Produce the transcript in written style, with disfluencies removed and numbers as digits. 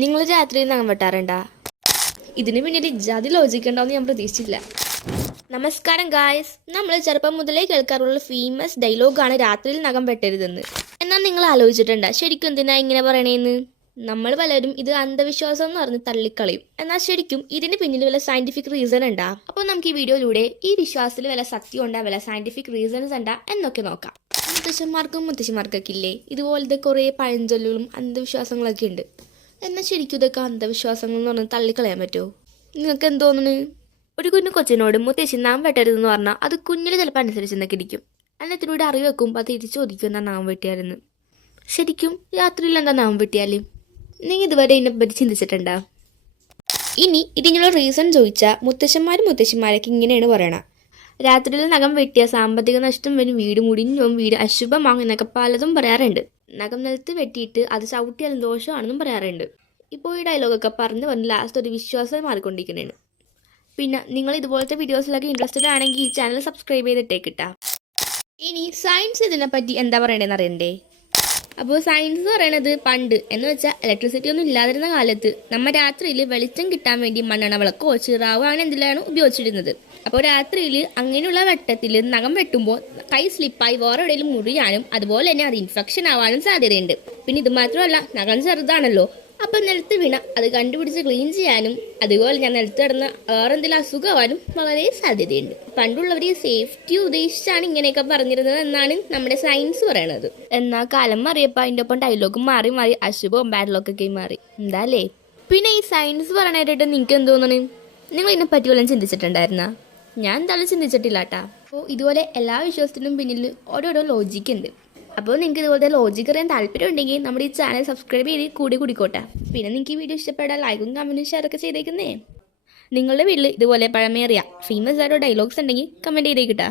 നിങ്ങൾ രാത്രി നഖം വെട്ടാറുണ്ടാ? ഇതിന് പിന്നിൽ ഇജാതി ലോജിക്കുണ്ടാവുമെന്ന് ഞാൻ പ്രതീക്ഷിച്ചില്ല. നമസ്കാരം ഗായ്സ്, നമ്മൾ ചെറുപ്പം മുതലേ കേൾക്കാറുള്ള ഫേമസ് ഡയലോഗാണ് രാത്രിയിൽ നഖം വെട്ടരുതെന്ന്. എന്നാൽ നിങ്ങൾ ആലോചിച്ചിട്ടുണ്ടോ ശരിക്കും എന്തിനാ ഇങ്ങനെ പറയണേന്ന്? നമ്മൾ പലരും ഇത് അന്ധവിശ്വാസം എന്ന് പറഞ്ഞ് തള്ളിക്കളയും. എന്നാൽ ശരിക്കും ഇതിന് പിന്നിൽ വല്ല സയന്റിഫിക് റീസൺ ഉണ്ടാ? അപ്പോൾ നമുക്ക് ഈ വീഡിയോയിലൂടെ ഈ വിശ്വാസത്തിൽ വല്ല സത്യം ഉണ്ടാ, വല്ല സയന്റിഫിക് റീസൺസ് ഉണ്ടാ എന്നൊക്കെ നോക്കാം. മുത്തശ്ശന്മാർക്കൊക്കെ ഇല്ലേ ഇതുപോലത്തെ കുറേ പഴഞ്ചൊല്ലുകളും അന്ധവിശ്വാസങ്ങളൊക്കെ ഉണ്ട്. എന്നാൽ ശരിക്കും ഇതൊക്കെ അന്ധവിശ്വാസങ്ങൾ എന്ന് പറഞ്ഞാൽ തള്ളിക്കളയാൻ പറ്റുമോ? നിങ്ങൾക്ക് എന്ത് തോന്നുന്നു? ഒരു കുഞ്ഞു കൊച്ചിനോട് മുത്തശ്ശി നാം വെട്ടരുതെന്ന് പറഞ്ഞാൽ അത് കുഞ്ഞിൽ ചിലപ്പോൾ അനുസരിച്ചെന്നൊക്കെ ഇരിക്കും. അന്നത്തിലൂടെ അറിവ് വെക്കുമ്പോൾ അത് തിരിച്ചു ചോദിക്കും എന്നാ നാം വെട്ടിയാലെന്ന്. ശരിക്കും രാത്രിയിൽ എന്താ നാം വെട്ടിയാൽ? നിങ്ങൾ ഇതുവരെ ഇതിനെപ്പറ്റി ചിന്തിച്ചിട്ടുണ്ടോ? ഇനി ഇതിനുള്ള റീസൺ ചോദിച്ചാൽ മുത്തശ്ശന്മാരൊക്കെ ഇങ്ങനെയാണ് പറയണത്. രാത്രിയിൽ നഖം വെട്ടിയ സാമ്പത്തിക നഷ്ടം വരും, വീട് മുടിഞ്ഞും, വീട് അശുഭമാകും എന്നൊക്കെ പലതും പറയാറുണ്ട്. നഖം നിലത്ത് വെട്ടിയിട്ട് അത് ചവിട്ടിയാൽ ദോഷമാണെന്നും പറയാറുണ്ട്. ഇപ്പോൾ ഈ ഡയലോഗൊക്കെ പറഞ്ഞ് ലാസ്റ്റ് ഒരു വിശ്വാസം മാറിക്കൊണ്ടിരിക്കുന്നതാണ്. പിന്നെ നിങ്ങൾ ഇതുപോലത്തെ വീഡിയോസിലൊക്കെ ഇൻട്രസ്റ്റഡ് ആണെങ്കിൽ ഈ ചാനൽ സബ്സ്ക്രൈബ് ചെയ്തിട്ടേക്കിട്ടാ. ഇനി സയൻസ് ഇതിനെപ്പറ്റി എന്താ പറയണതെന്ന് അറിയണ്ടേ? അപ്പോൾ സയൻസ് പറയണത് പണ്ട് എന്ന് വെച്ചാൽ ഇലക്ട്രിസിറ്റി ഒന്നും ഇല്ലാതിരുന്ന കാലത്ത് നമ്മൾ രാത്രിയിൽ വെളിച്ചം കിട്ടാൻ വേണ്ടി മണ്ണെണ്ണ വിളക്കോ ചിറാവോ അങ്ങനെ എന്തിലാണ് ഉപയോഗിച്ചിരുന്നത്. അപ്പോൾ രാത്രിയിൽ അങ്ങനെയുള്ള വെട്ടത്തിൽ നഖം വെട്ടുമ്പോൾ കൈ സ്ലിപ്പായി വേറെ എവിടെയെങ്കിലും മുറിയാനും അതുപോലെ തന്നെ അത് ഇൻഫെക്ഷൻ ആവാനും സാധ്യതയുണ്ട്. പിന്നെ ഇത് മാത്രമല്ല, നഖം ചെറുതാണല്ലോ, അപ്പം നിലത്ത് വീണ അത് കണ്ടുപിടിച്ച് ക്ലീൻ ചെയ്യാനും അതുപോലെ ഞാൻ നിലത്ത് കിടന്ന വേറെ എന്തെങ്കിലും അസുഖമാവാനും വളരെ സാധ്യതയുണ്ട്. പണ്ടുള്ളവർ സേഫ്റ്റി ഉദ്ദേശിച്ചാണ് ഇങ്ങനെയൊക്കെ പറഞ്ഞിരുന്നത് എന്നാണ് നമ്മുടെ സയൻസ് പറയണത്. എന്നാൽ കാലം മാറിയപ്പോൾ അതിൻ്റെ ഒപ്പം ഡയലോഗും മാറി അശുഭവും ബാഡ്ലോക്കൊക്കെ മാറി എന്താ അല്ലേ? പിന്നെ ഈ സയൻസ് പറയാനായിട്ട് നിങ്ങൾക്ക് എന്ത് തോന്നണ്? നിങ്ങൾ ഇതിനെപ്പറ്റി വല്ലതും ചിന്തിച്ചിട്ടുണ്ടായിരുന്നാ? ഞാൻ എന്തായാലും ചിന്തിച്ചിട്ടില്ല കേട്ടാ. അപ്പോൾ ഇതുപോലെ എല്ലാ വിശ്വാസത്തിനും പിന്നിൽ ഓരോരോ ലോജിക്ക് ഉണ്ട്. അപ്പോൾ നിങ്ങൾക്ക് ഇതുപോലത്തെ ലോജിക്ക് അറിയാൻ താല്പര്യം ഉണ്ടെങ്കിൽ നമ്മുടെ ഈ ചാനൽ സബ്സ്ക്രൈബ് ചെയ്ത് കൂടി കുടിക്കോട്ടെ. പിന്നെ നിങ്ങൾക്ക് ഈ വീഡിയോ ഇഷ്ടപ്പെടാൻ ലൈക്കും കമൻറ്റും ഷെയറൊക്കെ ചെയ്തേക്കുന്നേ. നിങ്ങളുടെ വീട്ടിൽ ഇതുപോലെ പഴമേറിയ ഫേമസ് ആയിട്ട് ഡയലോഗ്സ് ഉണ്ടെങ്കിൽ കമൻറ്റ് ചെയ്തേക്കിട്ടാ.